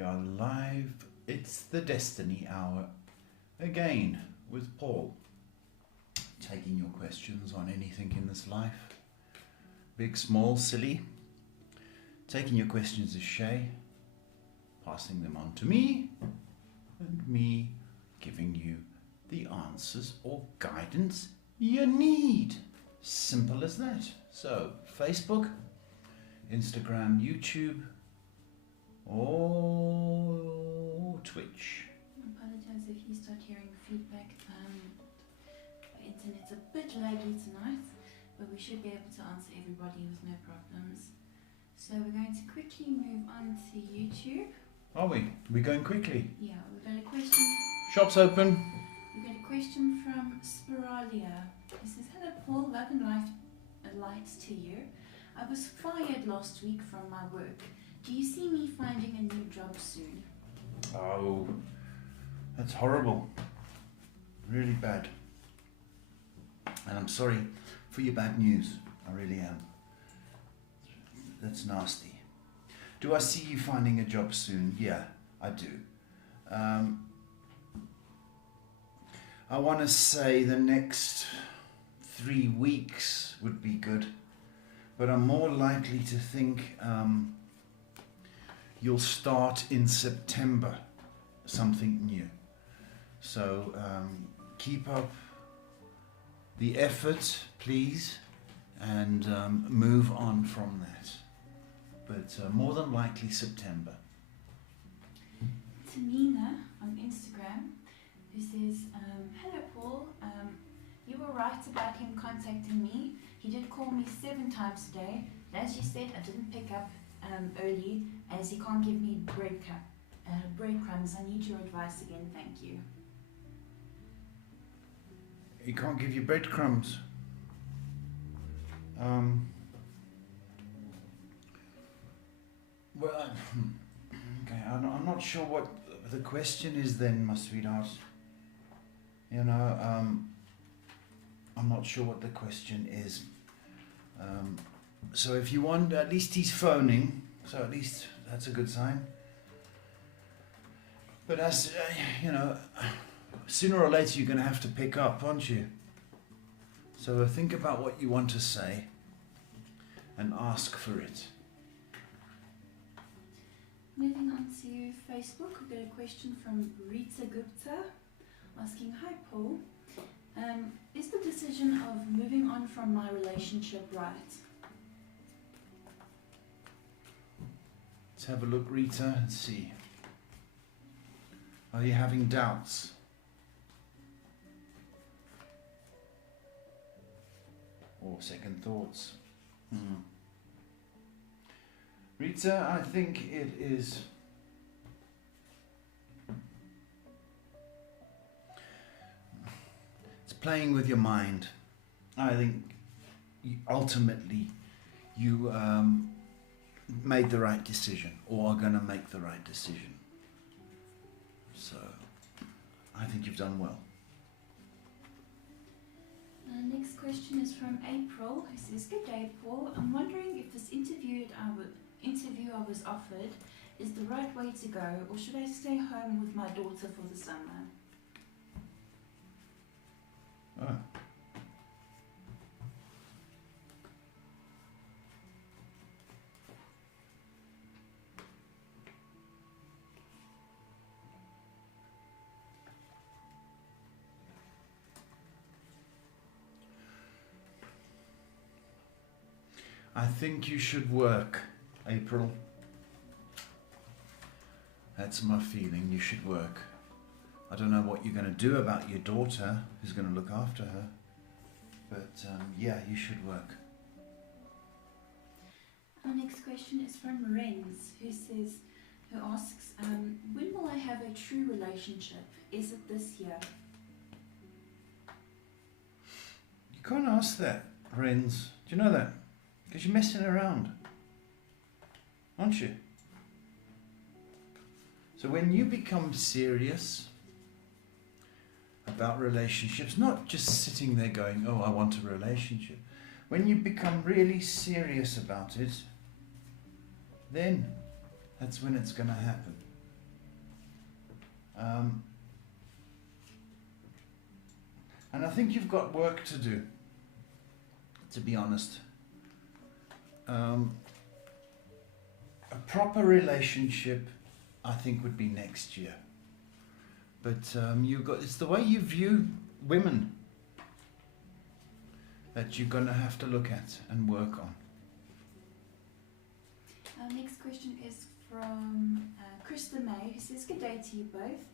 We are live. It's the Destiny Hour again with Paul. Taking your questions on anything in this life. Big, small, silly. Taking your questions as Shay. Passing them on to me. And me giving you the answers or guidance you need. Simple as that. So, Facebook, Instagram, YouTube, or Twitch. I apologize if you start hearing feedback. The internet's a bit laggy tonight, but we should be able to answer everybody with no problems. So we're going to quickly move on to YouTube. Are we? We're going quickly. Yeah, we've got a question. Shop's open. We've got a question from Spiralia. He says, "Hello Paul, love and light to you. I was fired last week from my work. Do you see me finding a new job soon?" Oh, that's horrible. Really bad. And I'm sorry for your bad news. I really am. That's nasty. Do I see you finding a job soon? Yeah, I do. I want to say the next 3 weeks would be good, but I'm more likely to think you'll start in September, something new. So keep up the effort, please, and move on from that. But more than likely September. Tamina on Instagram, who says, "Hello Paul, you were right about him contacting me. He did call me 7 times today. But as you said, I didn't pick up early as he can't give me breadcrumbs. I need your advice again, thank you." He can't give you breadcrumbs. Well, okay, I'm not sure what the question is then, my sweetheart. You know, I'm not sure what the question is. So if you want, at least he's phoning, so at least that's a good sign. But as, you know, sooner or later you're going to have to pick up, aren't you? So think about what you want to say and ask for it. Moving on to Facebook, we've got a question from Rita Gupta asking, "Hi Paul, is the decision of moving on from my relationship right?" Let's have a look, Rita, and see. Are you having doubts? Or second thoughts? Rita, I think it is it's playing with your mind. I think ultimately you made the right decision, or are going to make the right decision. So I think you've done well. Next question is from April, who says, "Good day Paul, I'm wondering if this interview I was offered is the right way to go, or should I stay home with my daughter for the summer?" Oh. I think you should work, April. That's my feeling. You should work. I don't know what you're going to do about your daughter, who's going to look after her. But yeah, you should work. Our next question is from Renz, who asks, "When will I have a true relationship? Is it this year?" You can't ask that, Renz. Do you know that? Because you're messing around, aren't you? So when you become serious about relationships, not just sitting there going, "Oh, I want a relationship." When you become really serious about it, then that's when it's going to happen. And I think you've got work to do, to be honest. A proper relationship, I think, would be next year. But it's the way you view women that you're going to have to look at and work on. Our next question is from Krista May, who says, "Good day to you both.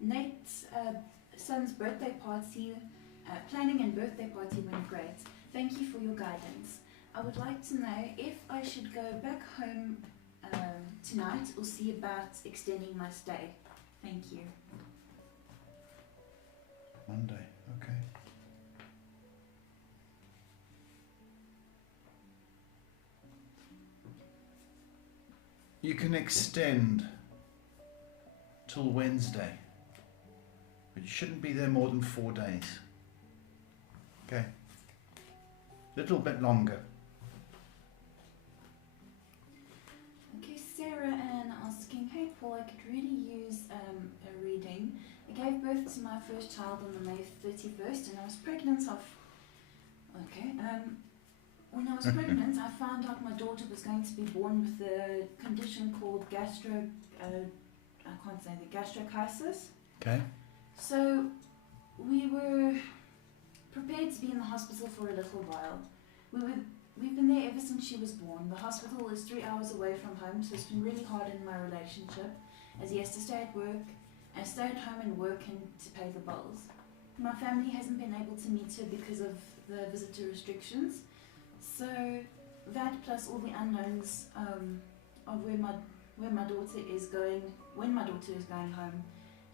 Nate's son's birthday party, planning and birthday party went great. Thank you for your guidance. I would like to know if I should go back home tonight or see about extending my stay. Thank you." Monday, okay. You can extend till Wednesday, but you shouldn't be there more than 4 days. Okay? Little bit longer. Okay, Sarah Ann asking, "Hey Paul, I could really use a reading. I gave birth to my first child on the May 31st and I was pregnant when I was pregnant, I found out my daughter was going to be born with a condition called gastroschisis. Okay. So we were prepared to be in the hospital for a little while. We've been there ever since she was born. The hospital is 3 hours away from home, so it's been really hard in my relationship, as he has to stay at home and work and to pay the bills. My family hasn't been able to meet her because of the visitor restrictions. So that plus all the unknowns of where my daughter is going, when my daughter is going home,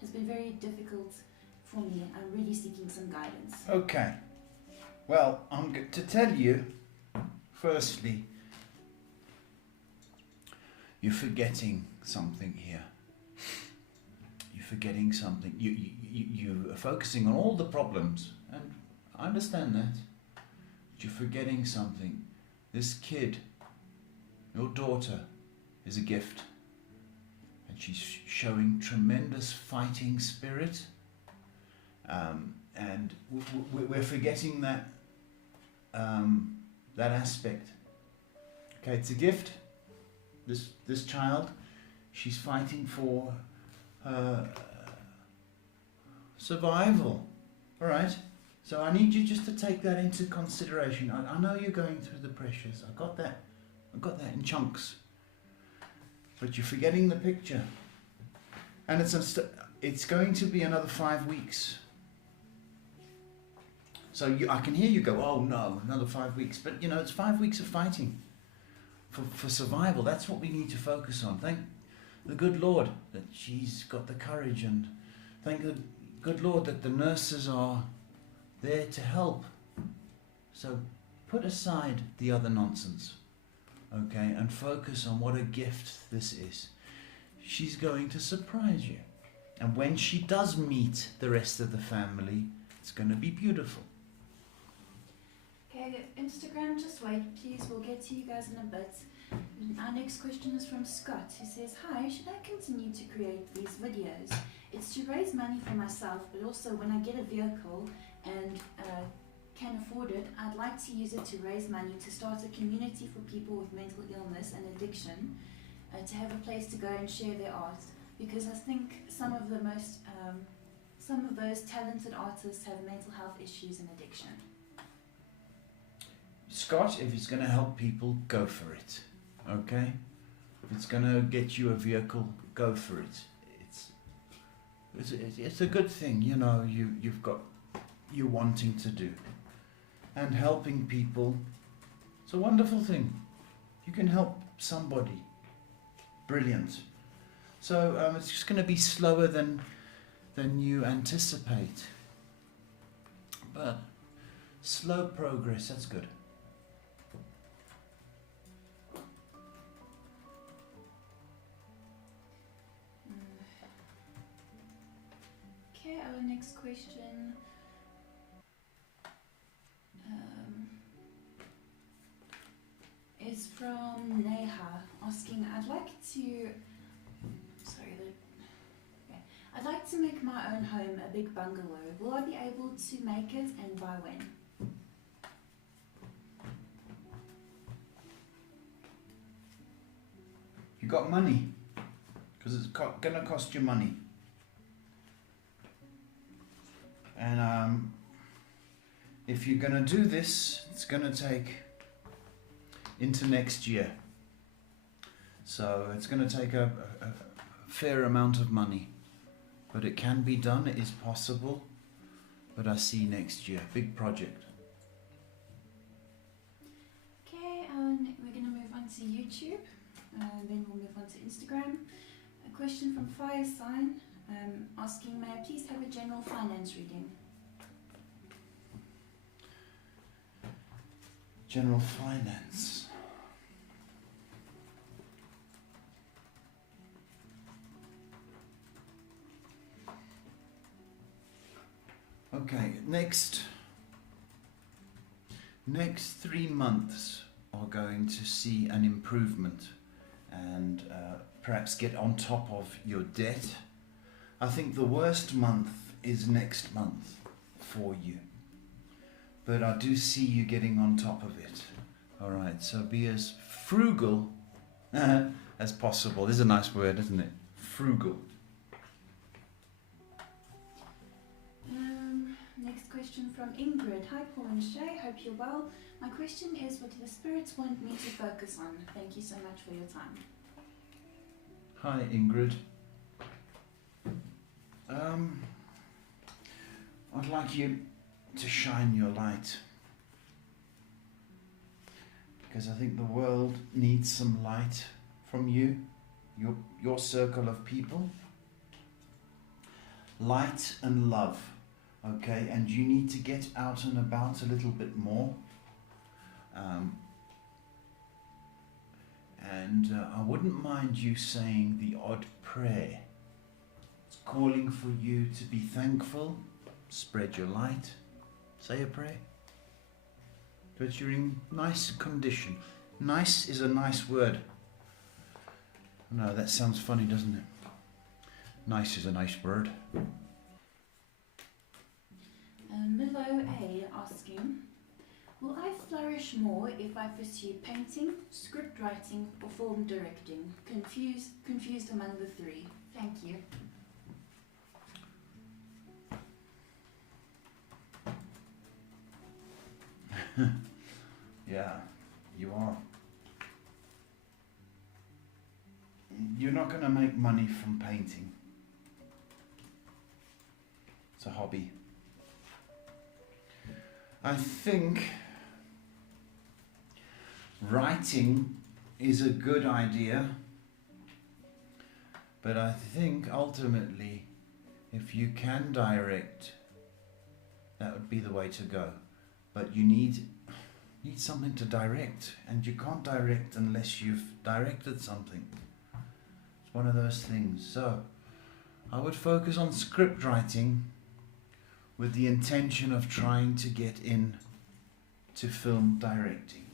has been very difficult for me. I'm really seeking some guidance. Okay. Well, I'm going to tell you, firstly, you're forgetting something here. You're forgetting something. You are focusing on all the problems, and I understand that. But you're forgetting something. This kid, your daughter, is a gift, and she's showing tremendous fighting spirit. And we're forgetting that that aspect. Okay, it's a gift. This child, she's fighting for survival. All right. So I need you just to take that into consideration. I know you're going through the pressures. I got that in chunks. But you're forgetting the picture. And it's going to be another 5 weeks. So I can hear you go, oh no, another 5 weeks. But it's 5 weeks of fighting for survival. That's what we need to focus on. Thank the good Lord that she's got the courage, and thank the good Lord that the nurses are there to help. So put aside the other nonsense, okay, and focus on what a gift this is. She's going to surprise you. And when she does meet the rest of the family, it's going to be beautiful. Okay, Instagram, just wait, please. We'll get to you guys in a bit. Our next question is from Scott, who says, "Hi, should I continue to create these videos? It's to raise money for myself, but also when I get a vehicle and can afford it, I'd like to use it to raise money to start a community for people with mental illness and addiction, to have a place to go and share their art, because I think some of those talented artists have mental health issues and addiction." Scott, if it's going to help people, go for it. Okay? If it's going to get you a vehicle, go for it. It's a good thing, you've got you wanting to do. And helping people, it's a wonderful thing. You can help somebody. Brilliant. So it's just going to be slower than you anticipate. But slow progress, that's good. Okay, our next question is from Neha, asking, I'd like to make make my own home a big bungalow. Will I be able to make it, and by when? You got money? Because it's going to cost you money. And if you're going to do this, it's going to take into next year. So it's going to take a fair amount of money. But it can be done, it is possible. But I see next year, big project. Okay, we're going to move on to YouTube. Then we'll move on to Instagram. A question from Fire Sign asking, may I please have a general finance reading? General finance. Okay, next 3 months are going to see an improvement and perhaps get on top of your debt. I think the worst month is next month for you, but I do see you getting on top of it. Alright, so be as frugal as possible. This is a nice word, isn't it? Frugal. Next question from Ingrid. Hi Paul and Shay, hope you're well. My question is, what do the spirits want me to focus on? Thank you so much for your time. Hi Ingrid. I'd like you to shine your light, because I think the world needs some light from you, your circle of people. Light and love, okay? And you need to get out and about a little bit more. I wouldn't mind you saying the odd prayer. It's calling for you to be thankful, spread your light, say a prayer. But you're in nice condition. Nice is a nice word. No, that sounds funny, doesn't it? Nice is a nice word. Milo A asking, will I flourish more if I pursue painting, script writing, or film directing? Confused among the three. Thank you. Yeah, you are. You're not going to make money from painting. It's a hobby. I think writing is a good idea, but I think ultimately if you can direct, that would be the way to go. But you need something to direct, and you can't direct unless you've directed something. It's one of those things. So I would focus on script writing with the intention of trying to get in to film directing.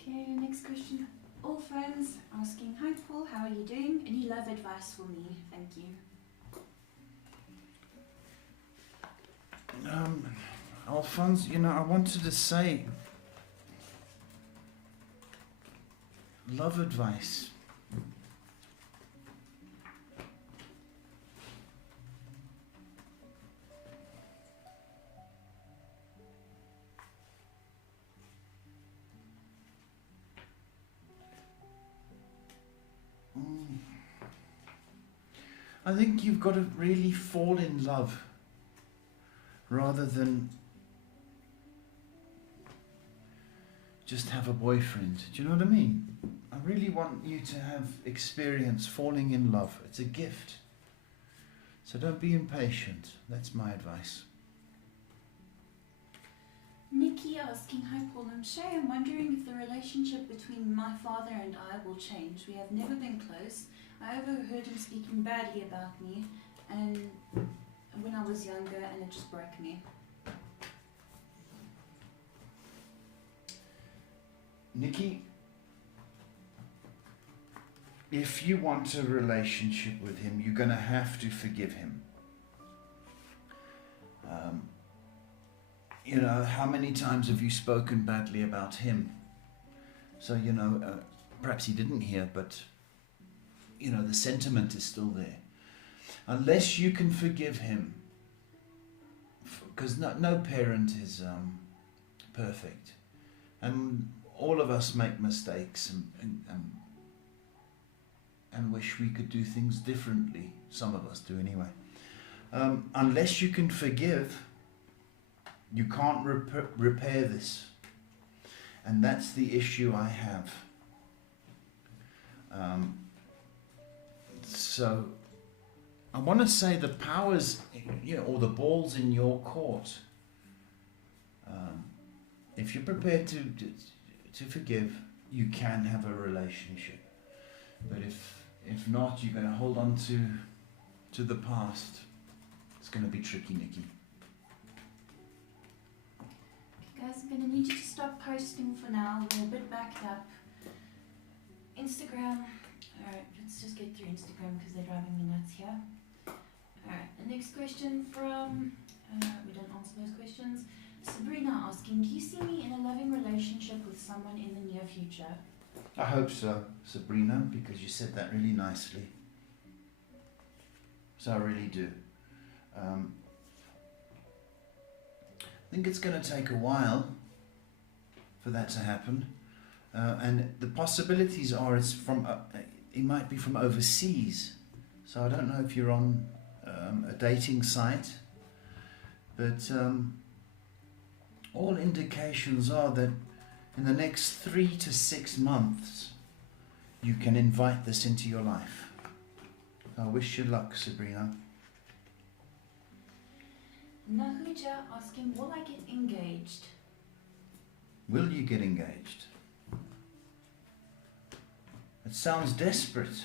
Okay, next question. All fans asking, hi Paul, how are you doing? Any love advice for me? Thank you. Alphonse, I wanted to say love advice. I think you've got to really fall in love rather than just have a boyfriend. Do you know what I mean? I really want you to have experience falling in love. It's a gift. So don't be impatient. That's my advice. Nikki asking, hi Paul and Shay, I'm wondering if the relationship between my father and I will change. We have never been close. I overheard him speaking badly about me and when I was younger, and it just broke me. Nikki, if you want a relationship with him, you're going to have to forgive him. How many times have you spoken badly about him? So, perhaps he didn't hear, but, the sentiment is still there. Unless you can forgive him, because no parent is perfect. And all of us make mistakes and wish we could do things differently. Some of us do anyway. Unless you can forgive, you can't repair this. And that's the issue I have. So I want to say the powers, or the ball's in your court. If you're prepared to forgive, you can have a relationship. But if not, you're going to hold on to the past. It's going to be tricky, Nikki. Guys, I'm going to need you to stop posting for now. We're a bit backed up. Instagram. Alright, let's just get through Instagram because they're driving me nuts here. Alright, the next question from... we don't answer those questions. Sabrina asking, do you see me in a loving relationship with someone in the near future? I hope so, Sabrina, because you said that really nicely. So I really do. I think it's going to take a while for that to happen, and the possibilities are it might be from overseas. So I don't know if you're on a dating site, but all indications are that in the next 3 to 6 months you can invite this into your life. I wish you luck, Sabrina. Nahuja asking, will I get engaged? Will you get engaged? It sounds desperate,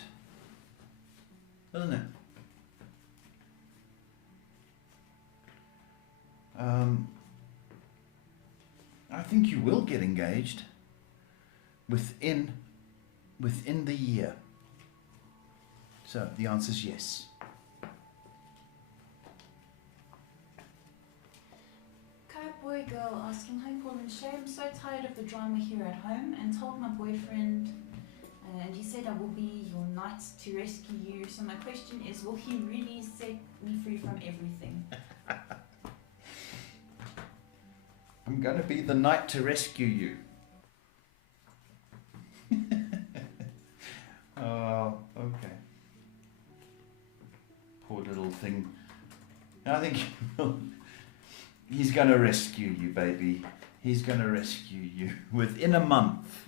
doesn't it? I think you will get engaged within the year. So the answer is yes. Boy girl asking, hi Paul and Shay, I'm so tired of the drama here at home, and told my boyfriend, and he said I will be your knight to rescue you. So my question is, will he really set me free from everything? I'm going to be the knight to rescue you. Oh, okay. Poor little thing. I think he's going to rescue you, baby. He's going to rescue you. Within a month,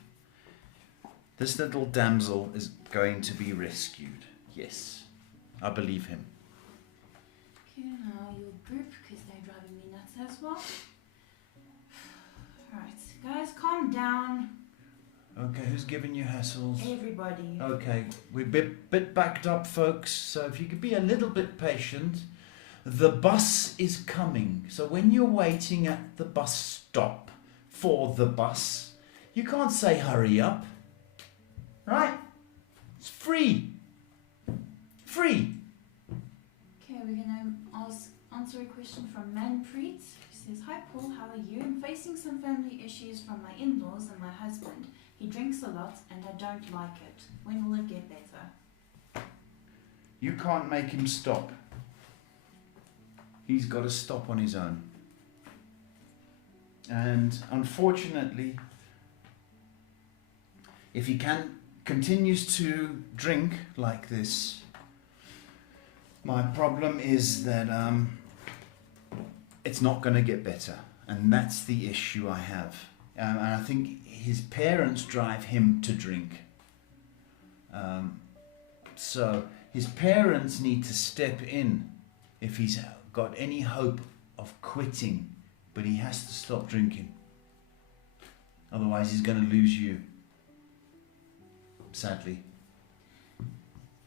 this little damsel is going to be rescued. Yes, I believe him. Okay, now your group, because they're driving me nuts as well. Alright, guys, calm down. Okay, who's giving you hassles? Everybody. Okay, we're a bit backed up, folks, so if you could be a little bit patient. The bus is coming, so when you're waiting at the bus stop for the bus, you can't say hurry up, right? It's free. Free. Okay, we're going to answer a question from Manpreet. He says, hi Paul, how are you? I'm facing some family issues from my in-laws and my husband. He drinks a lot and I don't like it. When will it get better? You can't make him stop. He's got to stop on his own. And unfortunately, if he continues to drink like this, my problem is that it's not going to get better. And that's the issue I have. And I think his parents drive him to drink. So his parents need to step in if he's got any hope of quitting, but he has to stop drinking. Otherwise he's going to lose you. Sadly.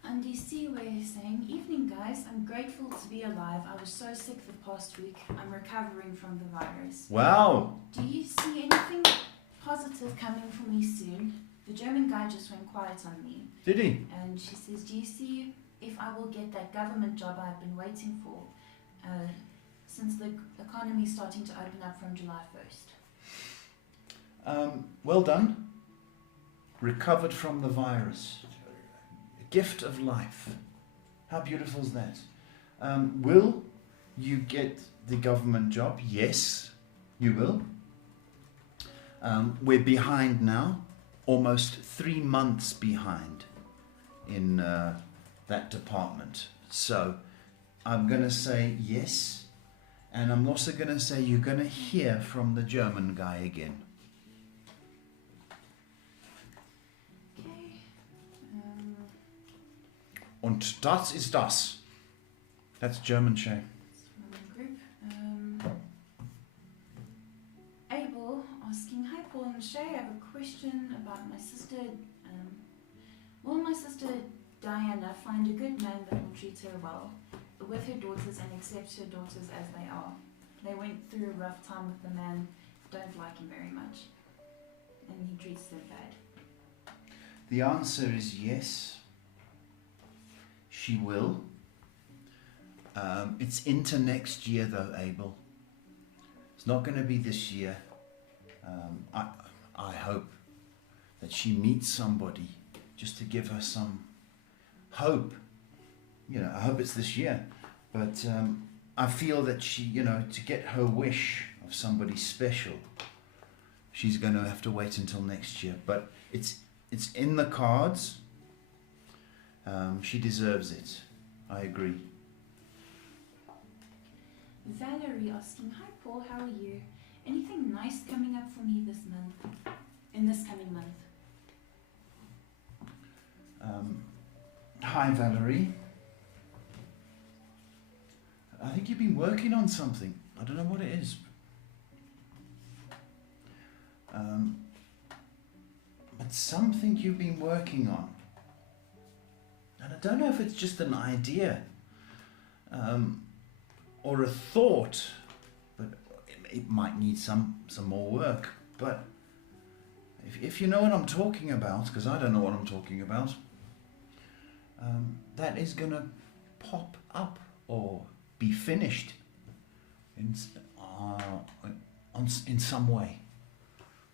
Andy Seaway is saying, evening guys, I'm grateful to be alive. I was so sick the past week. I'm recovering from the virus. Wow. Do you see anything positive coming for me soon? The German guy just went quiet on me. Did he? And she says, do you see if I will get that government job I've been waiting for since the economy is starting to open up from July 1st? Well done. Recovered from the virus. A gift of life. How beautiful is that? Will you get the government job? Yes, you will. We're behind now. Almost 3 months behind in that department. So I'm going to say yes, and I'm also going to say you're going to hear from the German guy again. Okay. Und das ist das. That's German, Shay. Group. Abel asking, hi Paul and Shay, I have a question about my sister. Will my sister Diana find a good man that will treat her well with her daughters and accept her daughters as they are? They went through a rough time with the man, don't like him very much, and he treats them bad. The answer is yes. She will. It's into next year though, Abel. It's not going to be this year. I hope that she meets somebody just to give her some hope. I hope it's this year. But I feel that she, to get her wish of somebody special, she's going to have to wait until next year. But it's in the cards. She deserves it. I agree. Valerie asking, hi Paul, how are you? Anything nice coming up for me this month? In this coming month? Hi Valerie. I think you've been working on something. I don't know what it is. But something you've been working on. And I don't know if it's just an idea or a thought, but it might need some more work. But if you know what I'm talking about, because I don't know what I'm talking about, that is going to pop up or be finished in some way.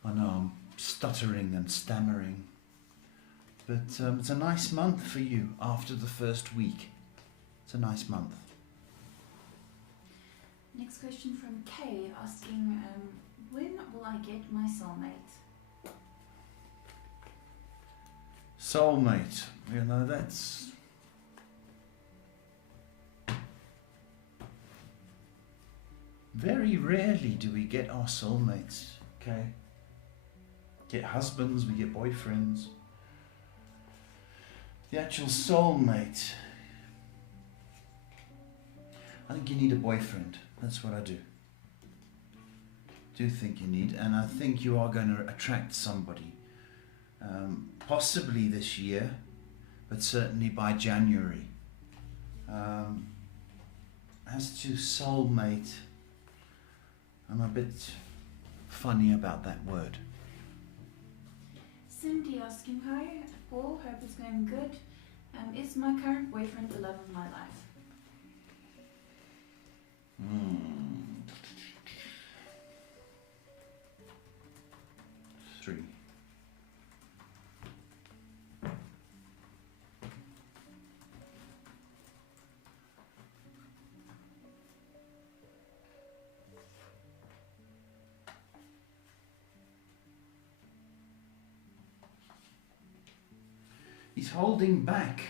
I know I'm stuttering and stammering, but it's a nice month for you after the first week. It's a nice month. Next question from Kay asking, when will I get my soulmate? Soulmate, that's... Very rarely do we get our soulmates, okay? Get husbands, we get boyfriends. The actual soulmate. I think you need a boyfriend. That's what I do. Do think you need, and I think you are going to attract somebody. Possibly this year, but certainly by January. As to soulmate, I'm a bit funny about that word. Cindy asking, hi Paul, hope it's going good. Is my current boyfriend the love of my life? 3. He's holding back.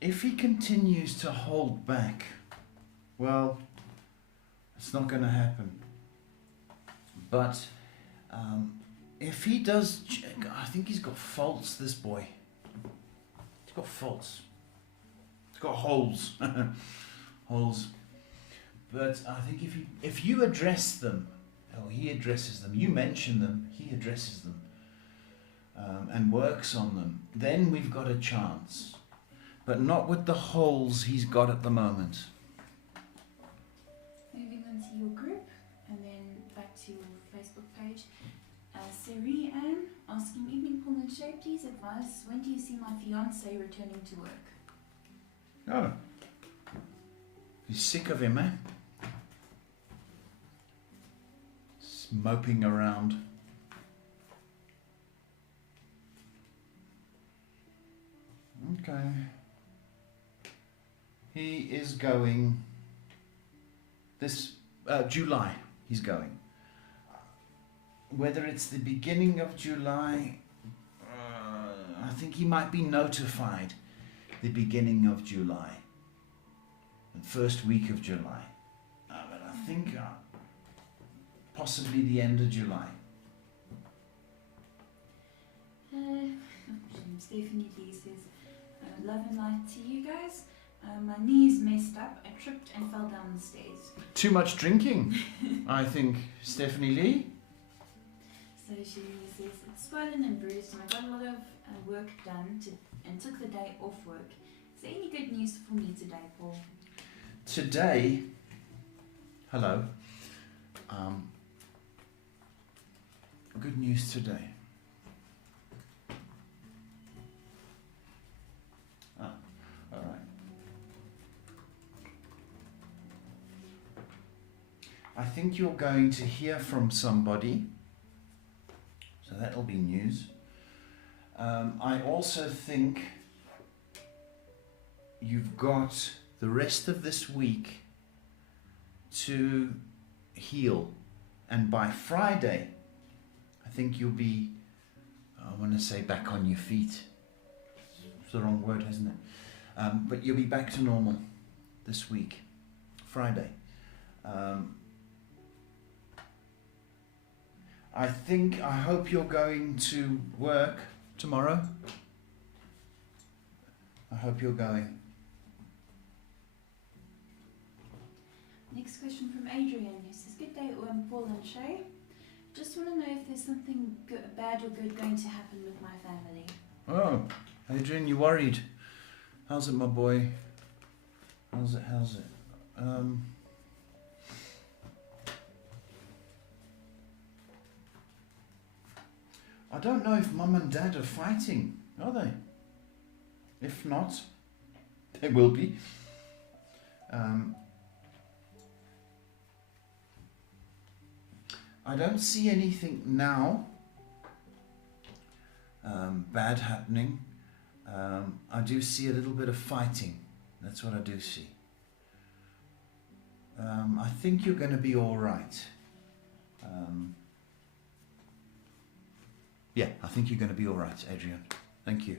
If he continues to hold back, well, it's not going to happen. But if he does, I think he's got faults, this boy. He's got faults. He's got holes. Holes. But I think if you address them, or he addresses them, you mention them, he addresses them, and works on them, then we've got a chance. But not with the holes he's got at the moment. Moving on to your group and then back to your Facebook page. Siri Ann asking, evening Paul and Shay, please advise, when do you see my fiance returning to work? Oh. You're sick of him, eh? Just moping around. Okay. He is going this July. He's going. Whether it's the beginning of July, I think he might be notified the beginning of July, the first week of July. But I think possibly the end of July. Stephanie Lee says, love and light to you guys. My knee's messed up. I tripped and fell down the stairs. Too much drinking, I think, Stephanie Lee. So she says, it's swollen and bruised and I got a lot of work done and took the day off work. Is there any good news for me today, Paul? Today, hello. Good news today. All right. I think you're going to hear from somebody, so that'll be news. I also think you've got the rest of this week to heal, and by Friday I think you'll be, I want to say back on your feet. It's the wrong word, isn't it? But you'll be back to normal this week, Friday. I hope you're going to work tomorrow. I hope you're going. Next question from Adrian, who says, good day, Paul and Shay. Just want to know if there's something good, bad or good going to happen with my family. Oh, Adrian, you worried? How's it, my boy? How's it? I don't know if Mum and Dad are fighting, are they? If not, they will be. I don't see anything now bad happening. I do see a little bit of fighting. That's what I do see. I think you're going to be all right. Yeah, I think you're going to be all right, Adrian. Thank you.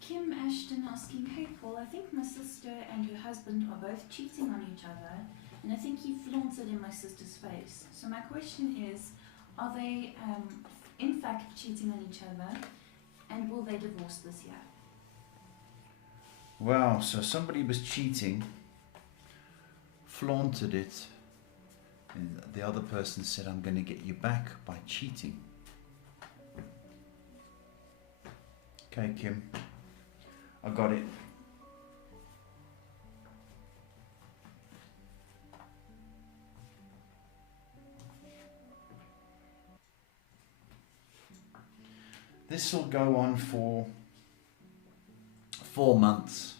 Kim Ashton asking, hey Paul, I think my sister and her husband are both cheating on each other, and I think he flaunts it in my sister's face. So my question is, are they in fact cheating on each other, and will they divorce this year? Wow, so somebody was cheating, flaunted it, and the other person said, I'm going to get you back by cheating. Okay, Kim, I got it. This will go on for 4 months,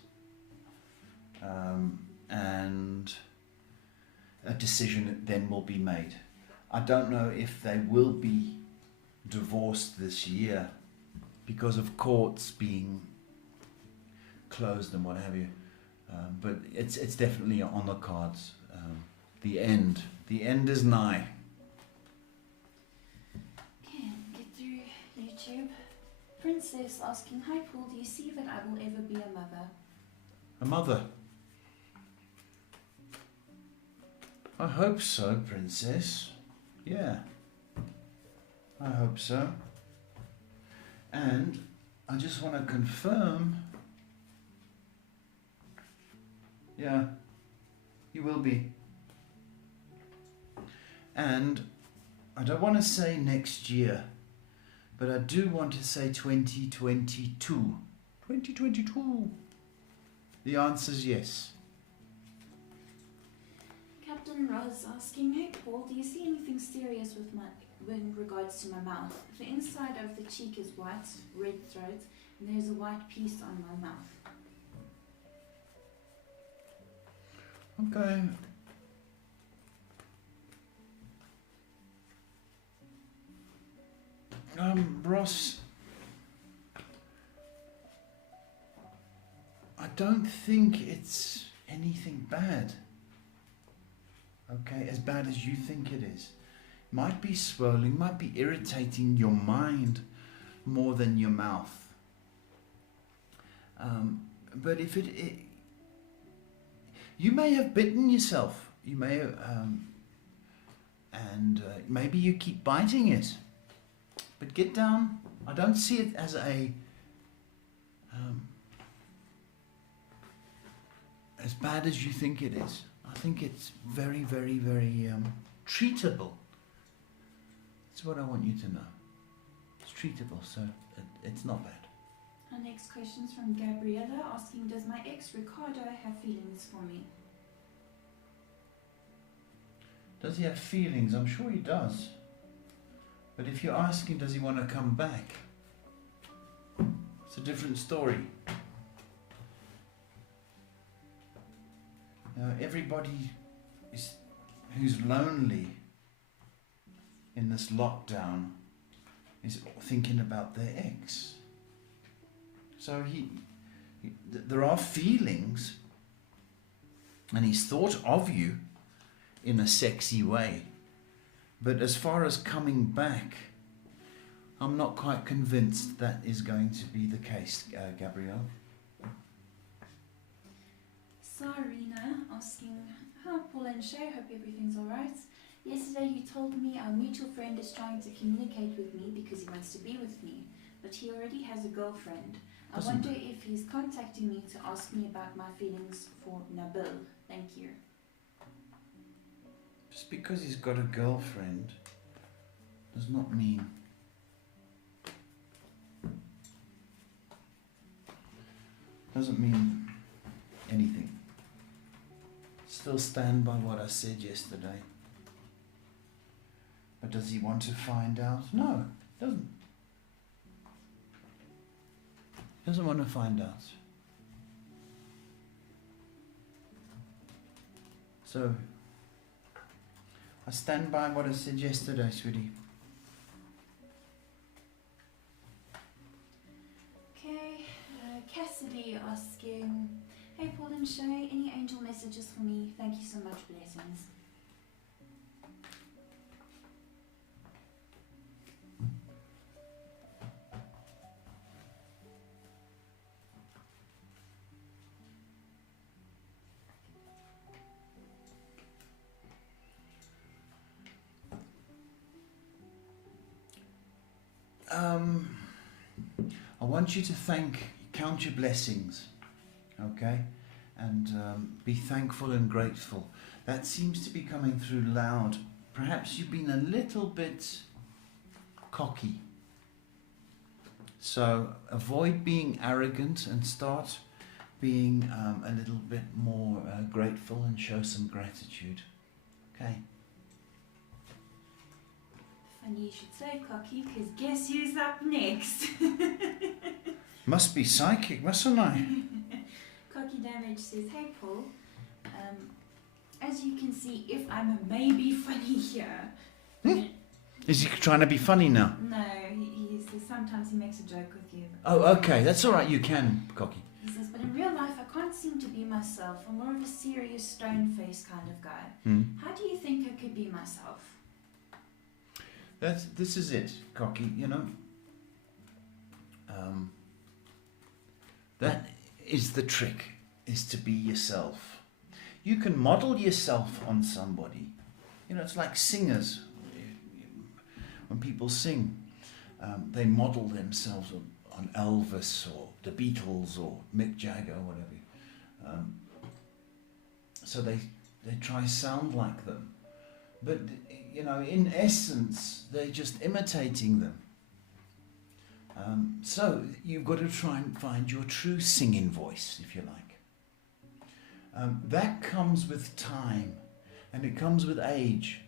and a decision then will be made. I don't know if they will be divorced this year because of courts being closed and what have you, but it's definitely on the cards. The end is nigh. Okay, get through YouTube. Princess asking, hi Paul, do you see that I will ever be a mother? A mother? I hope so, Princess. Yeah, I hope so. And I just want to confirm, yeah, you will be. And I don't want to say next year, but I do want to say 2022. 2022. The answer is yes. Captain Roz asking, hey Paul, do you see anything serious with in regards to my mouth. The inside of the cheek is white, red throat, and there's a white piece on my mouth. Okay. Ross, I don't think it's anything bad. Okay, as bad as you think it is. Might be swirling, might be irritating your mind more than your mouth. But if it you may have bitten yourself. You may have, and maybe you keep biting it. But get down. I don't see it as as bad as you think it is. I think it's very, very, very treatable. That's what I want you to know. It's treatable, so it's not bad. Our next question is from Gabriella, asking, does my ex Ricardo have feelings for me? Does he have feelings? I'm sure he does. But if you're asking, does he want to come back? It's a different story. Everybody who's lonely in this lockdown is thinking about their ex. So there are feelings, and he's thought of you in a sexy way. But as far as coming back, I'm not quite convinced that is going to be the case, Gabrielle. Sarina asking, hi Paul and Shay, hope everything's alright. Yesterday you told me our mutual friend is trying to communicate with me because he wants to be with me, but he already has a girlfriend. I wonder if he's contacting me to ask me about my feelings for Nabil. Thank you. Just because he's got a girlfriend does not mean anything. Still stand by what I said yesterday. But does he want to find out? No, doesn't. Doesn't want to find out. So I stand by what I said yesterday, sweetie. Okay, Cassidy asking, hey Paul and Shay, any angel messages for me? Thank you so much, blessings. I want you to count your blessings, okay? And be thankful and grateful. That seems to be coming through loud. Perhaps you've been a little bit cocky. So avoid being arrogant and start being a little bit more grateful and show some gratitude. Okay? Funny you should say cocky, because guess who's up next? Must be psychic, mustn't I? Cocky Damage says, hey Paul, as you can see, if I'm a maybe funny here. Is he trying to be funny now? No, he says sometimes he makes a joke with you. Oh, okay, that's all right, you can, Cocky. He says, but in real life I can't seem to be myself. I'm more of a serious stone-faced kind of guy. How do you think I could be myself? This is it, Cocky, you know. That is the trick, is to be yourself. You can model yourself on somebody. You know, it's like singers. When people sing, they model themselves on Elvis or the Beatles or Mick Jagger or whatever. So they try sound like them. But, you know, in essence, they're just imitating them. So you've got to try and find your true singing voice, if you like. That comes with time, and it comes with age.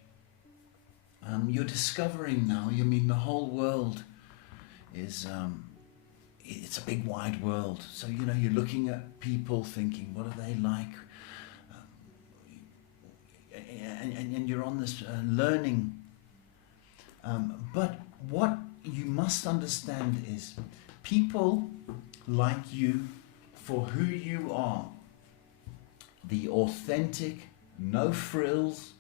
You're discovering now, I mean, the whole world is, it's a big wide world. So, you know, you're looking at people thinking, what are they like? And you're on this learning. But what you must understand is people like you for who you are. The authentic, no frills,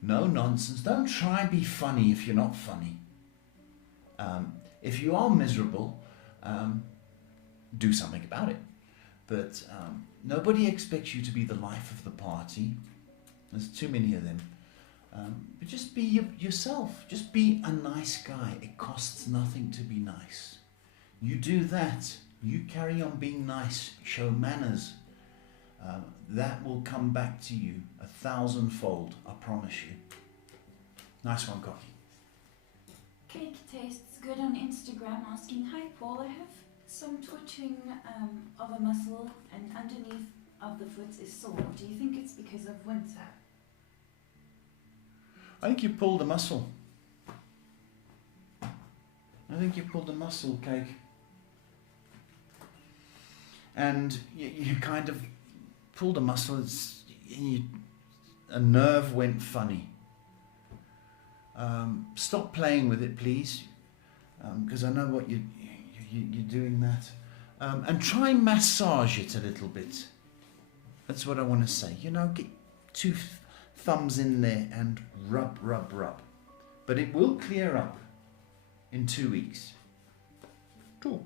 no nonsense. Don't try and be funny if you're not funny. If you are miserable, do something about it. But nobody expects you to be the life of the party. There's too many of them. But just be yourself. Just be a nice guy. It costs nothing to be nice. You do that. You carry on being nice. Show manners. That will come back to you 1,000-fold. I promise you. Nice one, Cocky. Cake tastes good on Instagram asking, hi Paul, I have some twitching of a muscle and underneath of the foot is sore. Do you think it's because of winter? I think you pulled a muscle. Cake. And you kind of pulled a muscle. A nerve went funny. Stop playing with it, please, because I know what you're doing that. And try and massage it a little bit. That's what I want to say. You know, get 2 thumbs in there and rub. But it will clear up in 2 weeks. Cool.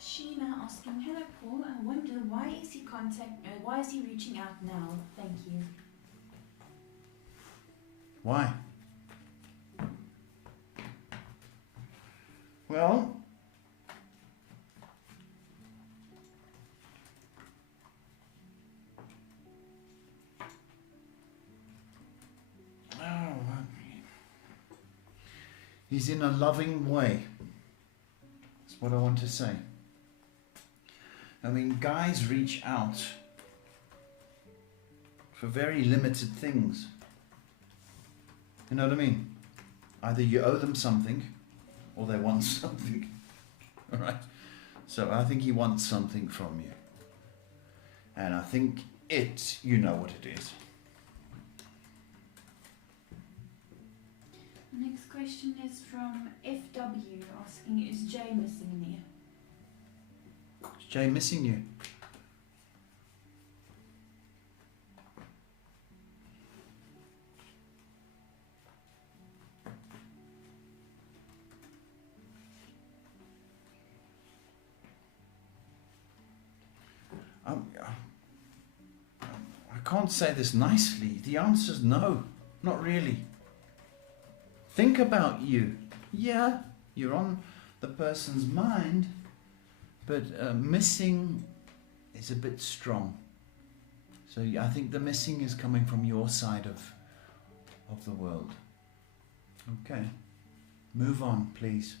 Sheena asking, hello Paul, I wonder why is he reaching out now? Thank you. Why? Well, he's in a loving way. That's what I want to say. I mean, guys reach out for very limited things. You know what I mean? Either you owe them something or they want something. All right? So I think he wants something from you. And I think you know what it is. Next question is from FW asking, is Jay missing me? Is Jay missing you? I can't say this nicely. The answer's no, not really. Think about you. Yeah, you're on the person's mind, but missing is a bit strong. So I think the missing is coming from your side of the world. Okay, move on, please.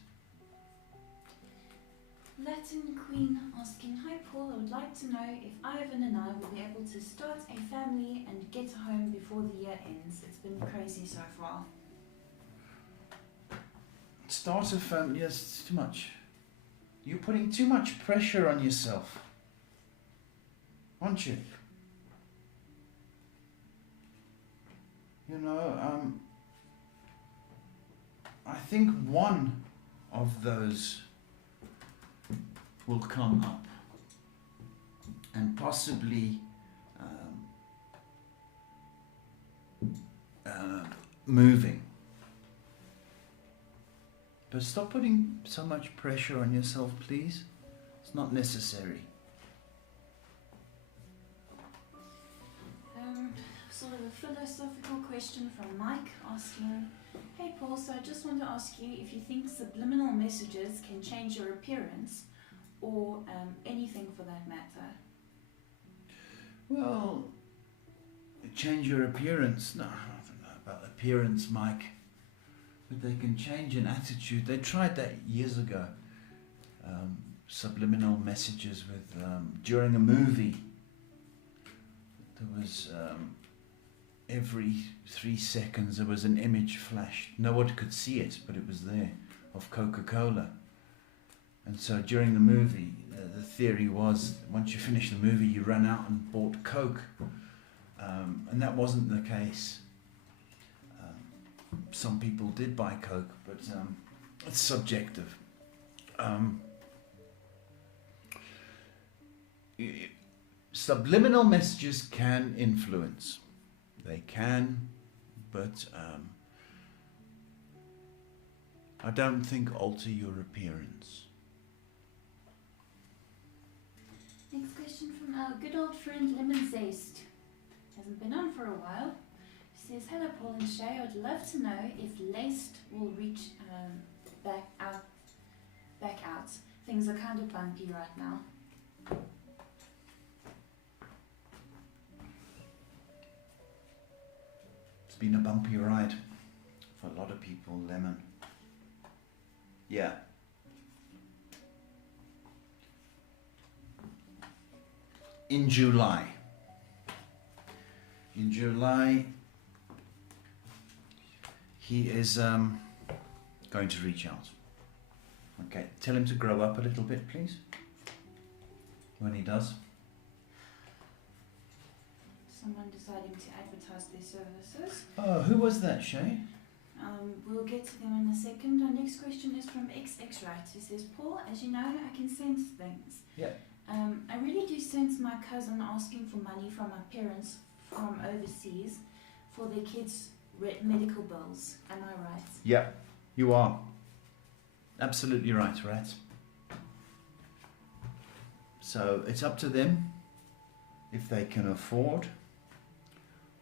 Latin Queen asking, hi Paul, I would like to know if Ivan and I will be able to start a family and get home before the year ends. It's been crazy so far. Start a family, yes, it's too much. You're putting too much pressure on yourself, aren't you? You know, I think one of those will come up and possibly moving. But stop putting so much pressure on yourself, please. It's not necessary. Sort of a philosophical question from Mike asking, hey Paul, so I just want to ask you if you think subliminal messages can change your appearance or anything for that matter. Well, change your appearance. No, I don't know about appearance, Mike. But they can change an attitude. They tried that years ago. Subliminal messages with during a movie. There was every 3 seconds there was an image flashed. No one could see it, but it was there, of Coca-Cola. And so during the movie, the theory was once you finish the movie, you run out and bought Coke. And that wasn't the case. Some people did buy Coke, but it's subjective. Subliminal messages can influence. They can, but I don't think alter your appearance. Next question from our good old friend Lemon Zest. Hasn't been on for a while. She says, hello Paul and Shay, I'd love to know if Laced will reach back out. Things are kind of bumpy right now. It's been a bumpy ride for a lot of people, Lemon. Yeah. In July, he is going to reach out. Okay, tell him to grow up a little bit, please. When he does. Someone deciding to advertise their services. Oh, who was that, Shay? We'll get to them in a second. Our next question is from XX Right, who says, Paul, as you know, I can sense things. Yeah. I really do sense my cousin asking for money from my parents from overseas for their kids' medical bills. Am I right? Yeah, you are. Absolutely right, Rat. So it's up to them if they can afford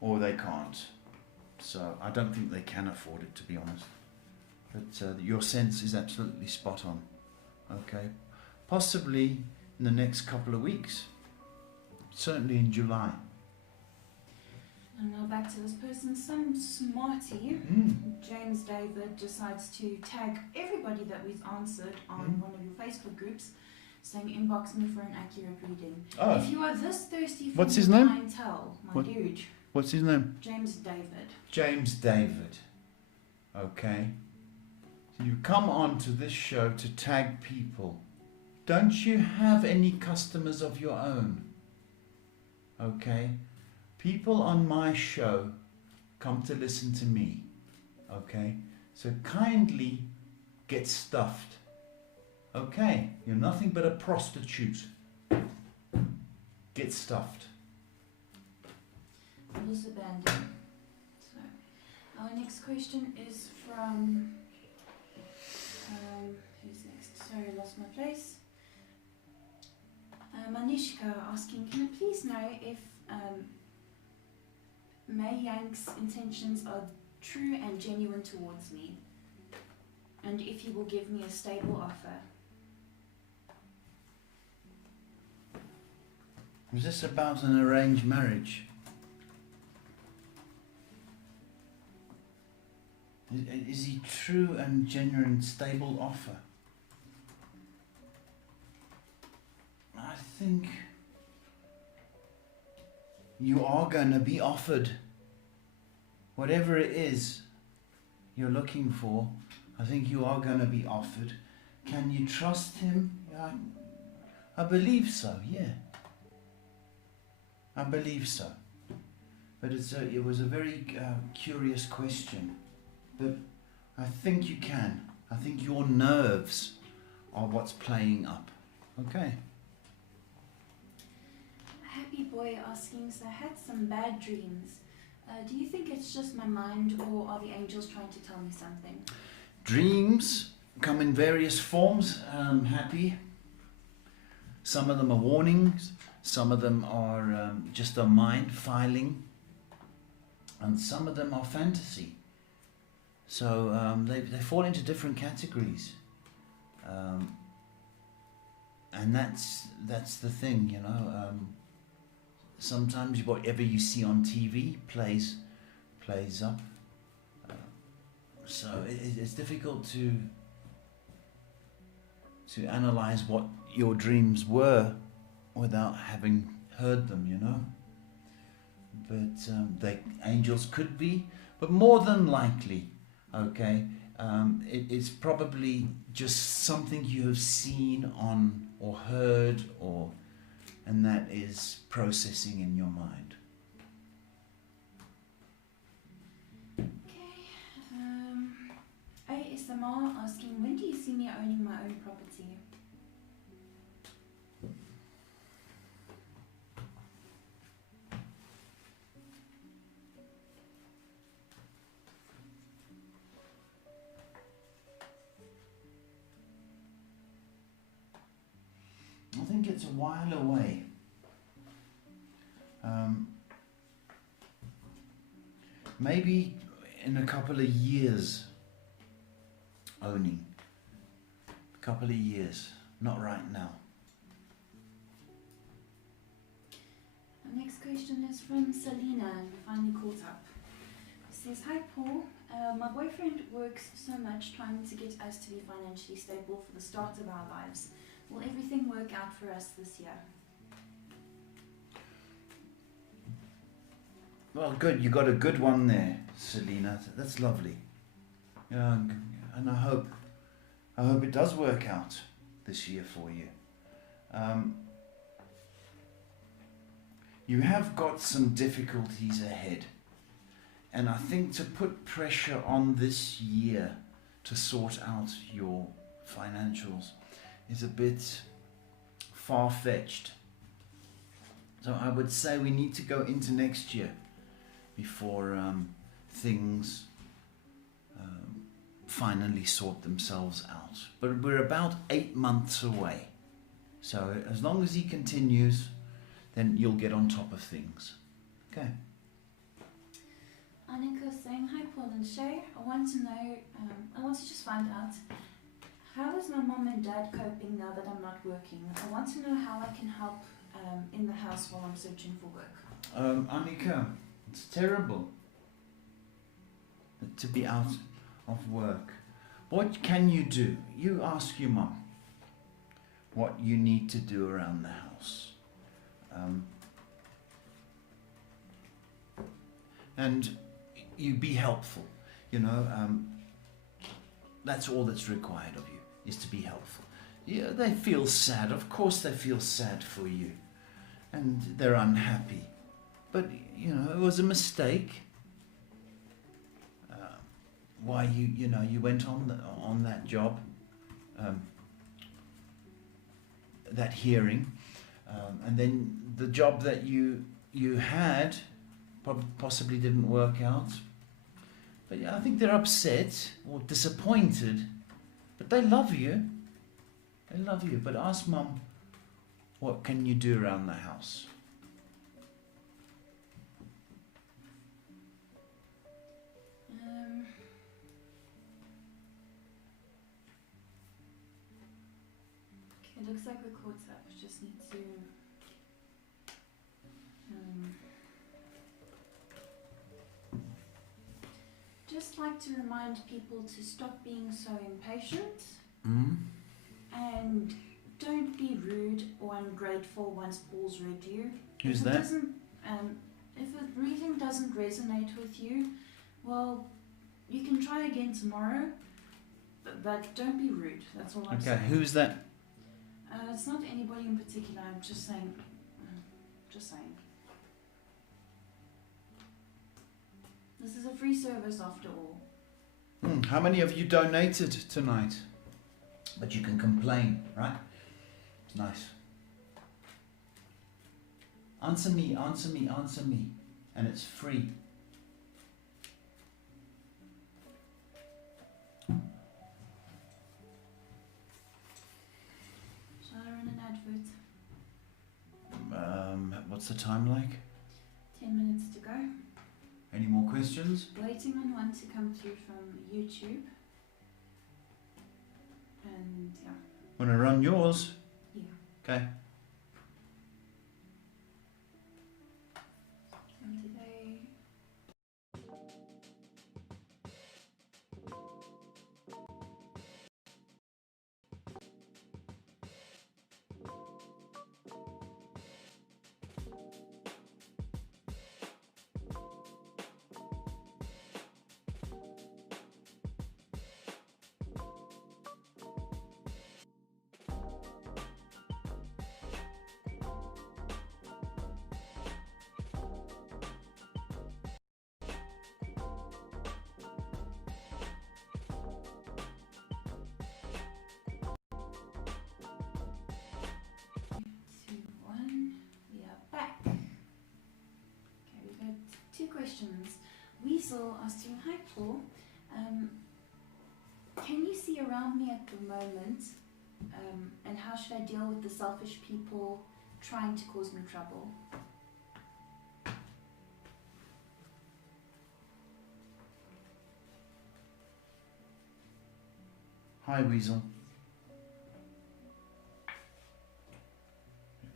or they can't. So I don't think they can afford it, to be honest. But your sense is absolutely spot on. Okay. Possibly in the next couple of weeks. Certainly in July. And now back to this person. Some smarty, James David, decides to tag everybody that we've answered on one of your Facebook groups, saying inbox me for an accurate reading. Oh. If you are this thirsty for What's his name? clientele, my dude. What's his name? James David. James David. Okay. So you come on to this show to tag people. Don't you have any customers of your own? Okay. People on my show come to listen to me. Okay. So kindly get stuffed. Okay. You're nothing but a prostitute. Get stuffed. Melissa Bandon. So, our next question is from, who's next? Sorry, I lost my place. Manishka asking, can I please know if May Yank's intentions are true and genuine towards me? And if he will give me a stable offer? Was this about an arranged marriage? Is he true and genuine stable offer? I think you are going to be offered whatever it is you're looking for. I think you are going to be offered. Can you trust him? I believe so, yeah. I believe so. But it was a very curious question. But I think you can. I think your nerves are what's playing up. Okay. Happy Boy asking, so I had some bad dreams. Do you think it's just my mind, or are the angels trying to tell me something? Dreams come in various forms, Happy. Some of them are warnings, some of them are just our mind filing, and some of them are fantasy. So they fall into different categories. And that's the thing, you know. Sometimes whatever you see on TV plays up. So it's difficult to analyze what your dreams were without having heard them, you know. but the angels could be, but more than likely, okay, it's probably just something you have seen on or heard, and that is processing in your mind. Okay. ASMR asking, when do you see me owning my own property? I think it's a while away. Maybe in a couple of years owning. A couple of years, not right now. The next question is from Selena, and we finally caught up. It says, hi Paul, my boyfriend works so much trying to get us to be financially stable for the start of our lives. Will everything work out for us this year? Well, good. You got a good one there, Selena. That's lovely. And I hope it does work out this year for you. You have got some difficulties ahead, and I think to put pressure on this year to sort out your financials is a bit far-fetched. So I would say we need to go into next year before things finally sort themselves out. But we're about 8 months away. So as long as he continues, then you'll get on top of things. Okay. Annika saying, hi Paul and Shay, I want to just find out, how is my mom and dad coping now that I'm not working? I want to know how I can help in the house while I'm searching for work. Annika, it's terrible to be out of work. What can you do? You ask your mum what you need to do around the house. And you be helpful, that's all that's required of you, is to be helpful. Yeah, they feel sad, of course they feel sad for you, and they're unhappy, but it was a mistake. Why you went on that job, that hearing, and then the job that you had possibly didn't work out. But yeah, I think they're upset or disappointed, but they love you. They love you. But ask Mum, what can you do around the house? Okay, looks like we're caught up. Just need to just like to remind people to stop being so impatient and don't be rude or ungrateful once Paul's read you. Who's that? If a reading doesn't resonate with you, well, you can try again tomorrow, but don't be rude. That's all I'm saying. Okay, who's that? It's not anybody in particular. I'm just saying. Just saying. This is a free service after all. How many of you donated tonight? But you can complain, right? It's nice. Answer me, answer me, answer me. And it's free. Shall I run an advert? What's the time like? 10 minutes to go. Any more questions? Waiting on one to come through from YouTube. And yeah. Want to run yours? Yeah. Okay. And today. questions. Weasel asking, hi Paul, can you see around me at the moment, and how should I deal with the selfish people trying to cause me trouble? Hi, Weasel.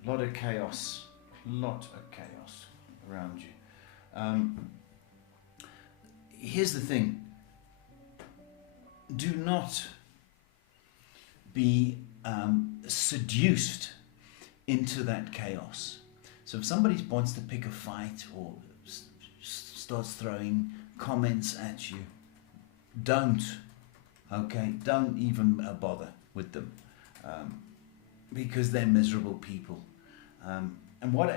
Lot of chaos around you. Here's the thing. Do not be seduced into that chaos. So if somebody wants to pick a fight or starts throwing comments at you, don't even bother with them, because they're miserable people. And what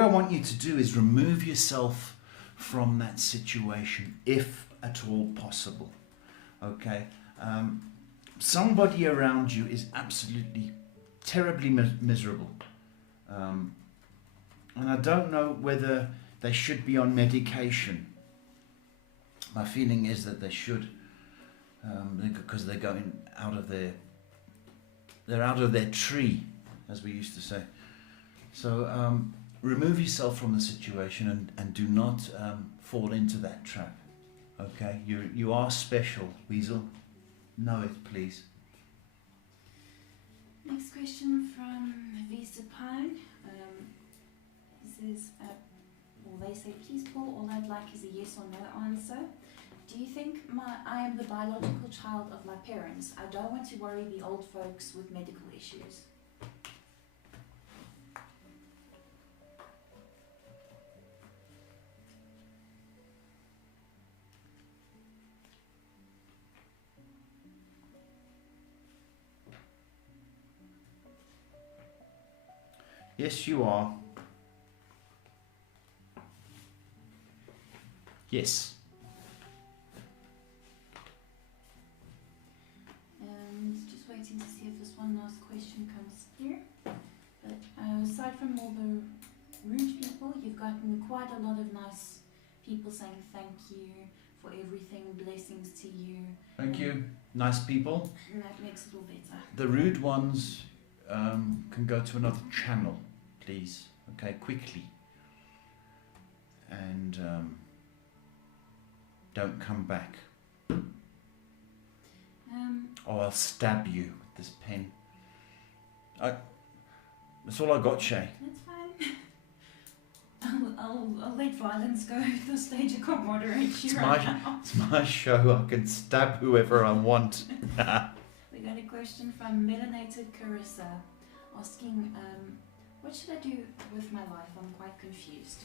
I want you to do is remove yourself from that situation, if at all possible. Okay, somebody around you is absolutely terribly miserable, and I don't know whether they should be on medication. My feeling is that they should, because they're going out of their tree, as we used to say. So remove yourself from the situation and do not fall into that trap. Okay, you are special, Weasel. Know it, please. Next question from Visa Pine. He says, they say, please Paul, all I'd like is a yes or no answer. Do you think I am the biological child of my parents? I don't want to worry the old folks with medical issues. Yes, you are. Yes. Just waiting to see if this one last question comes through. But aside from all the rude people, you've gotten quite a lot of nice people saying thank you for everything, blessings to you. Thank you. Nice people. And that makes it all better. The rude ones can go to another channel, please. Okay, quickly. And don't come back. Or I'll stab you with this pen. That's all I got, Shay. That's fine. I'll let violence go at this stage. I can't moderate you now. It's my show. I can stab whoever I want. We got a question from Melanated Carissa asking, what should I do with my life? I'm quite confused.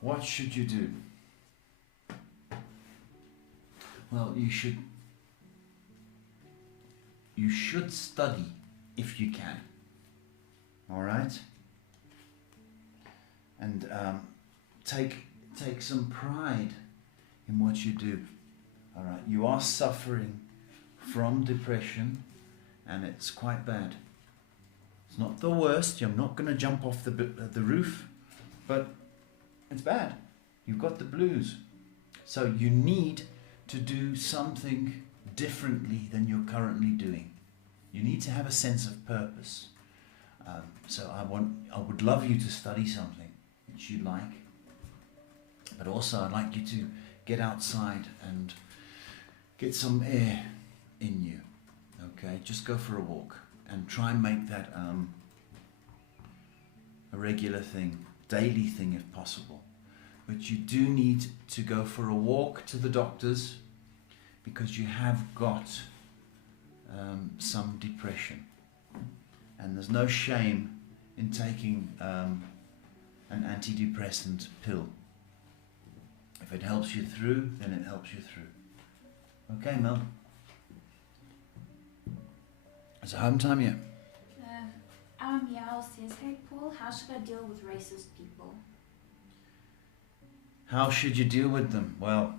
What should you do? Well, you should study if you can. All right? And take some pride in what you do. All right? You are suffering from depression, and it's quite bad. It's not the worst. I'm not going to jump off the roof, but it's bad. You've got the blues. So you need to do something differently than you're currently doing. You need to have a sense of purpose. So I would love you to study something that you like, but also I'd like you to get outside and get some air in you. Okay, just go for a walk and try and make that a regular thing, daily thing if possible. But you do need to go for a walk to the doctors because you have got some depression. And there's no shame in taking an antidepressant pill. If it helps you through, then it helps you through. Okay, Mel? Is it home time yet? Our Meow says, hey Paul, how should I deal with racist people? How should you deal with them? Well,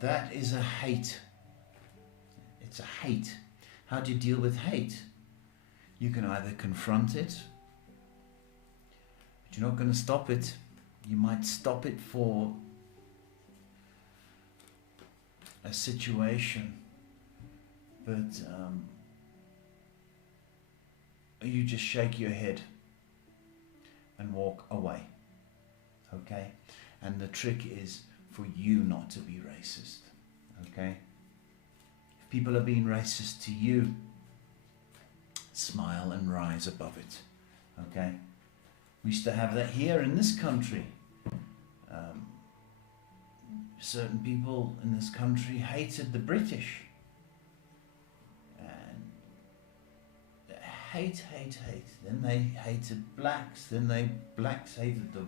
that is a hate. It's a hate. How do you deal with hate? You can either confront it You're not going to stop it. You might stop it for a situation, but you just shake your head and walk away. Okay? And the trick is for you not to be racist. Okay? If people are being racist to you, smile and rise above it. Okay? We used to have that here in this country. Certain people in this country hated the British. And hate. Then they hated blacks. Then blacks hated the